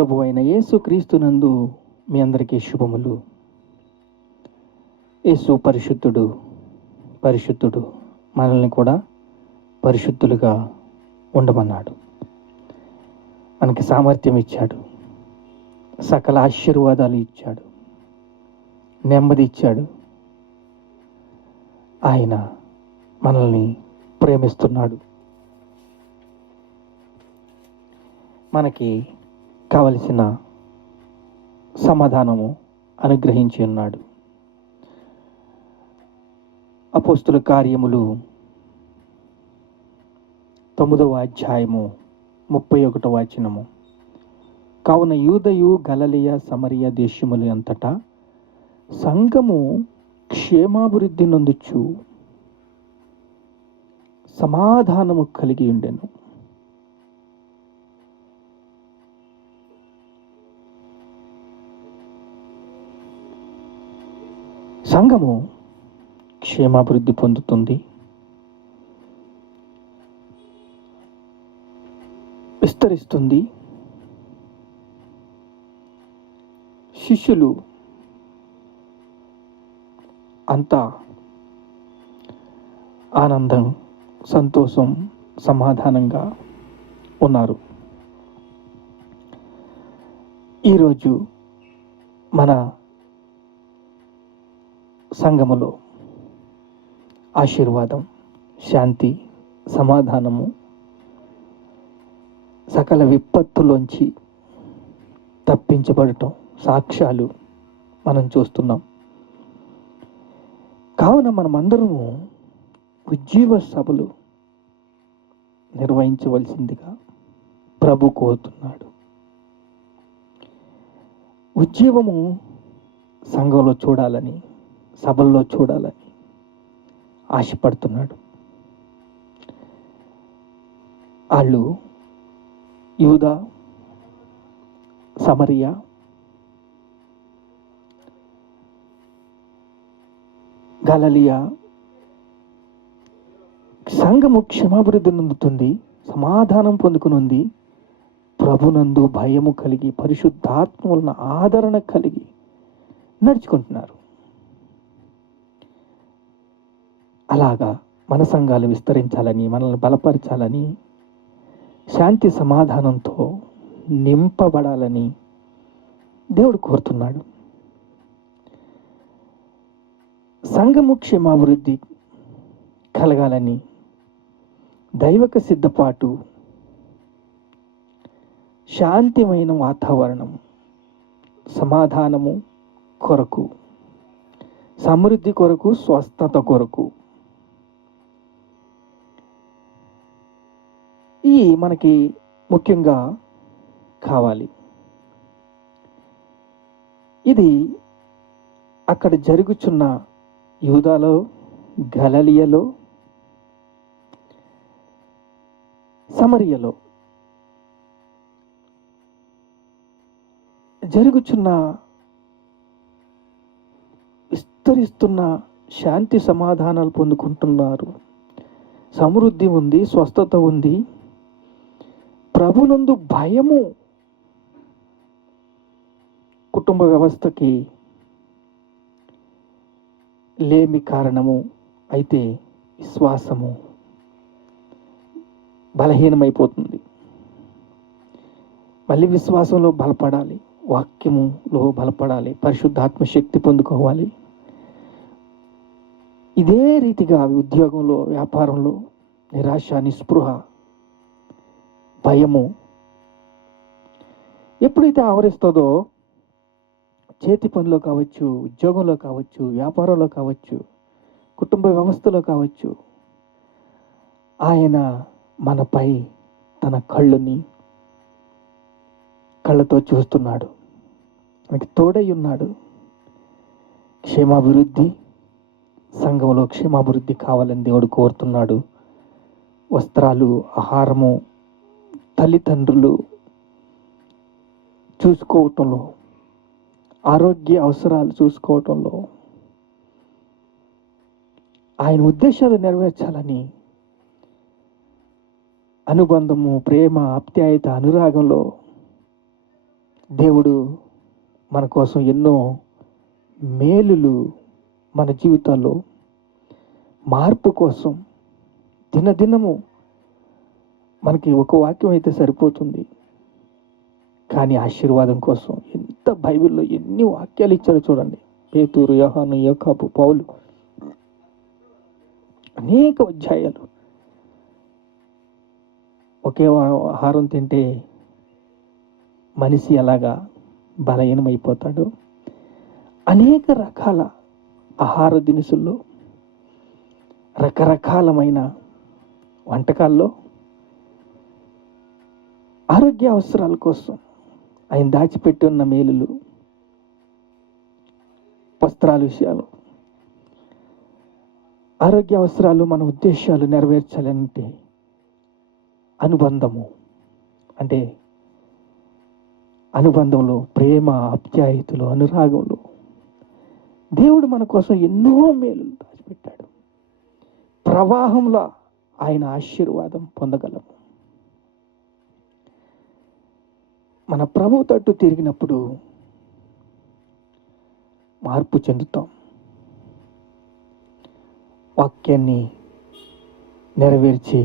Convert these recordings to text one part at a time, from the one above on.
ప్రభువైన యేసు క్రీస్తునందు మీ అందరికీ శుభములు. యేసు పరిశుద్ధుడు పరిశుద్ధుడు మనల్ని కూడా పరిశుద్ధులుగా ఉండమన్నాడు. మనకి సామర్థ్యం ఇచ్చాడు, సకల ఆశీర్వాదాలు ఇచ్చాడు, నెమ్మది ఇచ్చాడు. ఆయన మనల్ని ప్రేమిస్తున్నాడు. మనకి కావలసిన సమాధానము అనుగ్రహించి ఉన్నాడు. అపోస్తుల కార్యములు 9వ అధ్యాయము 31వ వచనము. కావున యూదయు గలిలయ సమరయ దేశములు అంతటా సంఘము క్షేమాభివృద్ధి నొందుచు సమాధానము కలిగి ఉండెను. సంఘము క్షేమాభివృద్ధి పొందుతుంది, విస్తరిస్తుంది. శిష్యులు అంతా ఆనందం, సంతోషం, సమాధానంగా ఉన్నారు. ఈరోజు మన సంఘములో ఆశీర్వాదం, శాంతి, సమాధానము, సకల విపత్తులోంచి తప్పించబడటం సాక్ష్యాలు మనం చూస్తున్నాం. కావున మనమందరము ఉజ్జీవ సభలు నిర్వహించవలసిందిగా ప్రభు కోరుతున్నాడు. ఉజ్జీవము సంఘంలో చూడాలని, సభల్లో చూడాలని ఆశపడుతున్నాడు. వాళ్ళు యూదా, సమరయ, గలిలయ సంఘము క్షేమాభివృద్ధి నొందుతుంది, సమాధానం పొందుకునుంది. ప్రభునందు భయము కలిగి, పరిశుద్ధాత్మ వలన ఆదరణ కలిగి నడుచుకుంటున్నారు. అలాగా మన సంఘాలు విస్తరించాలని, మనల్ని బలపరచాలని, శాంతి సమాధానంతో నింపబడాలని దేవుడు కోరుతున్నాడు. సంఘము క్షేమాభివృద్ధి కలగాలని దైవక సిద్ధపాటు, శాంతిమైన వాతావరణం, సమాధానము కొరకు, సమృద్ధి కొరకు, స్వస్థత కొరకు ఈ మనకి ముఖ్యంగా కావాలి. ఇది అక్కడ జరుగుచున్న యూదాలో, గలిలయలో, సమరయలో జరుగుచున్న విస్తరిస్తున్న శాంతి సమాధానాలు పొందుకుంటున్నారు. సమృద్ధి ఉంది, స్వస్థత ఉంది. ప్రభునందు భయము కుటుంబ వ్యవస్థకి లేమి కారణము అయితే విశ్వాసము బలహీనమైపోతుంది. మళ్ళీ విశ్వాసంలో బలపడాలి, వాక్యములో బలపడాలి, పరిశుద్ధాత్మ శక్తి పొందుకోవాలి. ఇదే రీతిగా ఉద్యోగంలో, వ్యాపారంలో నిరాశ, నిస్పృహ, భయము ఎప్పుడైతే ఆవరిస్తుందో, చేతి పనిలో కావచ్చు, ఉద్యోగంలో కావచ్చు, వ్యాపారంలో కావచ్చు, కుటుంబ వ్యవస్థలో కావచ్చు, ఆయన మనపై తన కళ్ళతో చూస్తున్నాడు, మనకి తోడై ఉన్నాడు. క్షేమాభివృద్ధి, సంఘంలో క్షేమాభివృద్ధి కావాలని దేవుడు కోరుతున్నాడు. వస్త్రాలు, ఆహారము, తల్లిదండ్రులు చూసుకోవటంలో, ఆరోగ్య అవసరాలు చూసుకోవటంలో ఆయన ఉద్దేశాలు నెరవేర్చాలని అనుబంధము, ప్రేమ, ఆప్యాయత, అనురాగంలో దేవుడు మన కోసం ఎన్నో మేలులు మన జీవితాల్లో మార్పు కోసం దినదినము మనకి ఒక వాక్యం అయితే సరిపోతుంది, కానీ ఆశీర్వాదం కోసం ఎంత బైబిల్లో ఎన్ని వాక్యాలు ఇచ్చారో చూడండి. పేతురు, యోహాను, యాకోబు, పౌలు, అనేక అధ్యాయాలు. ఒకే ఆహారం తింటే మనిషి ఎలాగా బలహీనమైపోతాడు, అనేక రకాల ఆహార దినుసుల్లో, రకరకాలమైన వంటకాల్లో ఆరోగ్య అవసరాల కోసం ఆయన దాచిపెట్టి ఉన్న మేలులు, వస్త్రాల విషయాలు, ఆరోగ్య అవసరాలు, మన ఉద్దేశాలు నెరవేర్చాలంటే అనుబంధము, అంటే అనుబంధంలో ప్రేమ, ఆప్యాయతలు, అనురాగంలో దేవుడు మన కోసం ఎన్నో మేలులు దాచిపెట్టాడు. ప్రవాహంలో ఆయన ఆశీర్వాదం పొందగలము. మన ప్రభు తట్టు తిరిగినప్పుడు మార్పు చెందుతాం. వాక్యాన్ని నెరవేర్చి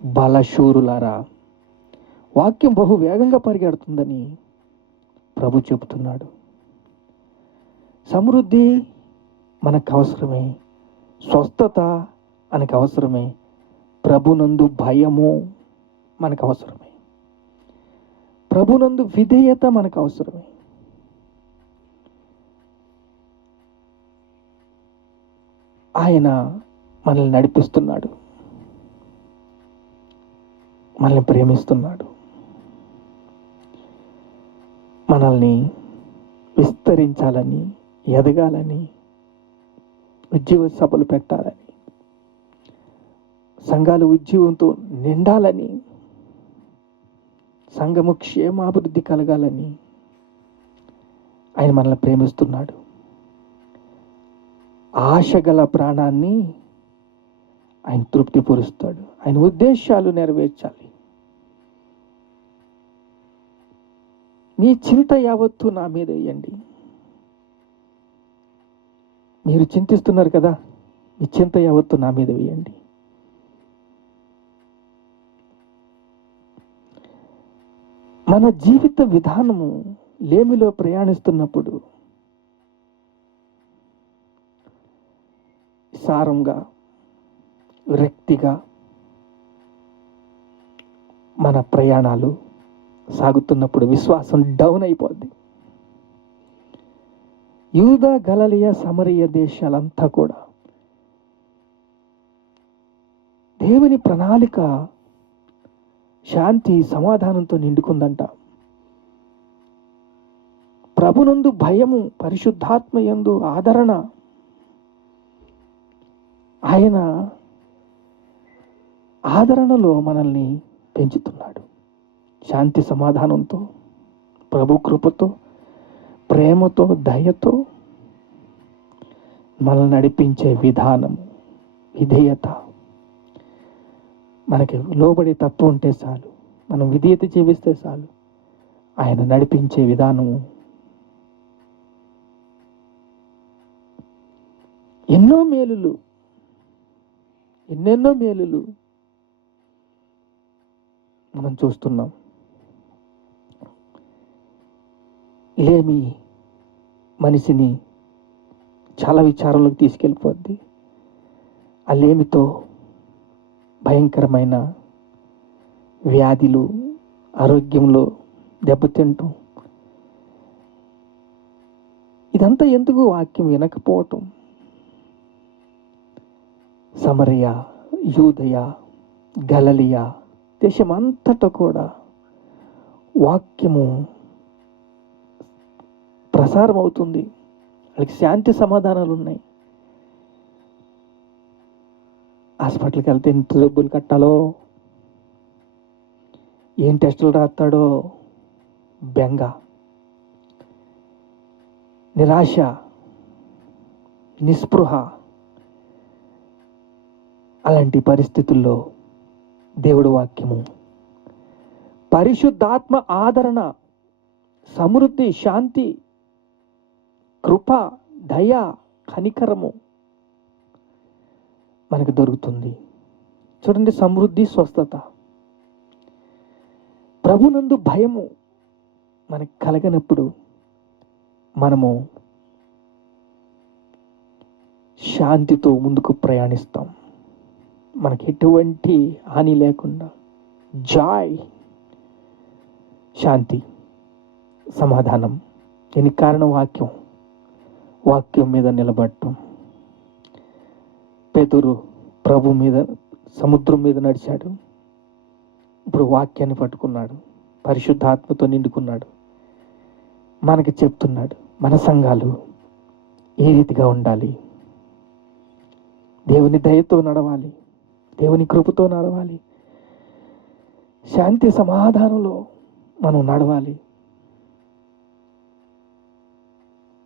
బలశూరులారా, వాక్యం బహు వేగంగా పరిగెడుతుందని ప్రభు చెబుతున్నాడు. సమృద్ధి మనకు అవసరమే, స్వస్థత మనకు అవసరమే, ప్రభునందు భయము మనకు అవసరమే, ప్రభునందు విధేయత మనకు అవసరమే. ఆయన మనల్ని నడిపిస్తున్నాడు, మనల్ని ప్రేమిస్తున్నాడు, మనల్ని విస్తరించాలని, ఎదగాలని, ఉద్యోగ సభలు పెట్టాలని, సంఘాలు ఉద్యోగంతో నిండాలని, సంఘము క్షేమాభివృద్ధి కలగాలని ఆయన మనల్ని ప్రేమిస్తున్నాడు. ఆశ గల ప్రాణాన్ని ఆయన తృప్తిపరుస్తాడు. ఆయన ఉద్దేశాలు నెరవేర్చాలి. మీ చింత యావత్తు నా మీద వేయండి. మీరు చింతిస్తున్నారు కదా, మీ చింత యావత్తు నా మీద వేయండి. మన జీవిత విధానము లేమిలో ప్రయాణిస్తున్నప్పుడు సారంగా, విరక్తిగా మన ప్రయాణాలు సాగుతున్నప్పుడు విశ్వాసం డౌన్ అయిపోద్ది. యూదా, గలిలయ, సమరయ దేశాలంతా కూడా దేవుని ప్రణాళిక శాంతి, సమాధానంతో నిండుకుందంట. ప్రభునందు భయము, పరిశుద్ధాత్మ యందు ఆదరణ, ఆయన ఆదరణలో మనల్ని పెంచుతున్నాడు. శాంతి సమాధానంతో, ప్రభు కృపతో, ప్రేమతో, దయతో మనల్ని నడిపించే విధానము, విధేయత, మనకి లోబడి తత్వం ఉంటే చాలు, మనం విధేయత జీవిస్తే చాలు, ఆయన నడిపించే విధానము ఎన్నెన్నో మేలులు మనం చూస్తున్నాం. లేమి మనిషిని చాలా విచారంలోకి తీసుకెళ్ళిపోద్ది. ఆ లేమితో భయంకరమైన వ్యాధులు, ఆరోగ్యంలో దెబ్బతింటాం. ఇదంతా ఎందుకు? వాక్యం వినకపోవటం. సమరయ, యూదయ, గలిలయ దేశమంతటా కూడా వాక్యము ప్రసారం అవుతుంది. వాళ్ళకి శాంతి సమాధానాలు ఉన్నాయి. హాస్పిటల్కి వెళ్తే ఎంత డబ్బులు కట్టాలో, ఏం టెస్టులు రాస్తాడో బెంగ, నిరాశ, నిస్పృహ. అలాంటి పరిస్థితుల్లో దేవుడు వాక్యము, పరిశుద్ధాత్మ ఆదరణ, సమృద్ధి, శాంతి, కృప, దయ, కనికరము మనకు దొరుకుతుంది. చూడండి, సమృద్ధి, స్వస్థత. ప్రభునందు భయము మనకు కలగనప్పుడు మనము శాంతితో ముందుకు ప్రయాణిస్తాం. మనకి ఎటువంటి హాని లేకుండా జాయ్, శాంతి, సమాధానం. దీనికి కారణం వాక్యం మీద నిలబడటం. పేతురు ప్రభు మీద, సముద్రం మీద నడిచాడు. ఇప్పుడు వాక్యాన్ని పట్టుకున్నాడు, పరిశుద్ధాత్మతో నిండుకున్నాడు. మనకి చెప్తున్నాడు మన సంఘాలు ఏ రీతిగా ఉండాలి. దేవుని దయతో నడవాలి, దేవుని కృపతో నడవాలి, శాంతి సమాధానంలో మనం నడవాలి.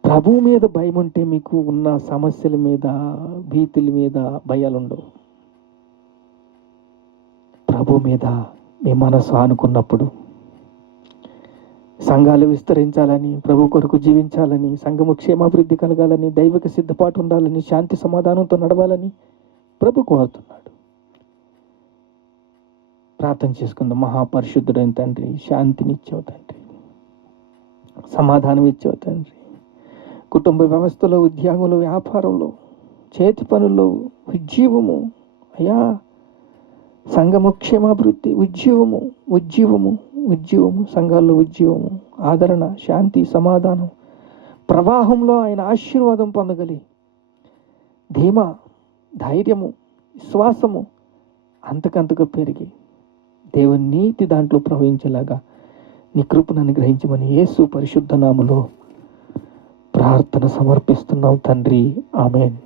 ప్రభు మీద భయం ఉంటే మీకు ఉన్న సమస్యల మీద, భీతుల మీద భయాలు ఉండవు. ప్రభు మీద మీ మనసు ఆనుకున్నప్పుడు, సంఘాలు విస్తరించాలని, ప్రభు కొరకు జీవించాలని, సంఘము క్షేమాభివృద్ధి కలగాలని, దైవిక సిద్ధపాటు ఉండాలని, శాంతి సమాధానంతో నడవాలని ప్రభు కోరుతున్నాడు. ప్రార్థన చేసుకుందాం. మహాపరిశుద్ధుడైన తండ్రి, శాంతినిచ్చావు తండ్రి, సమాధానం ఇచ్చావు తండ్రి. కుటుంబ వ్యవస్థలో, ఉద్యోగంలో, వ్యాపారంలో, చేతి పనుల్లో ఉజ్జీవము అయ్యా. సంఘము క్షేమాభివృద్ధి, ఉజ్జీవము, సంఘాల్లో ఉజ్జీవము, ఆదరణ, శాంతి, సమాధానం, ప్రవాహంలో ఆయన ఆశీర్వాదం పొందగలి ధీమా, ధైర్యము, విశ్వాసము అంతకంతకు పెరిగి దేవుని నీతి దాంట్లో ప్రవహించేలాగా నీ కృపను అనుగ్రహించమని యేసు పరిశుద్ధ నామములో ప్రార్థన సమర్పిస్తున్నాం తండ్రి. ఆమేన్.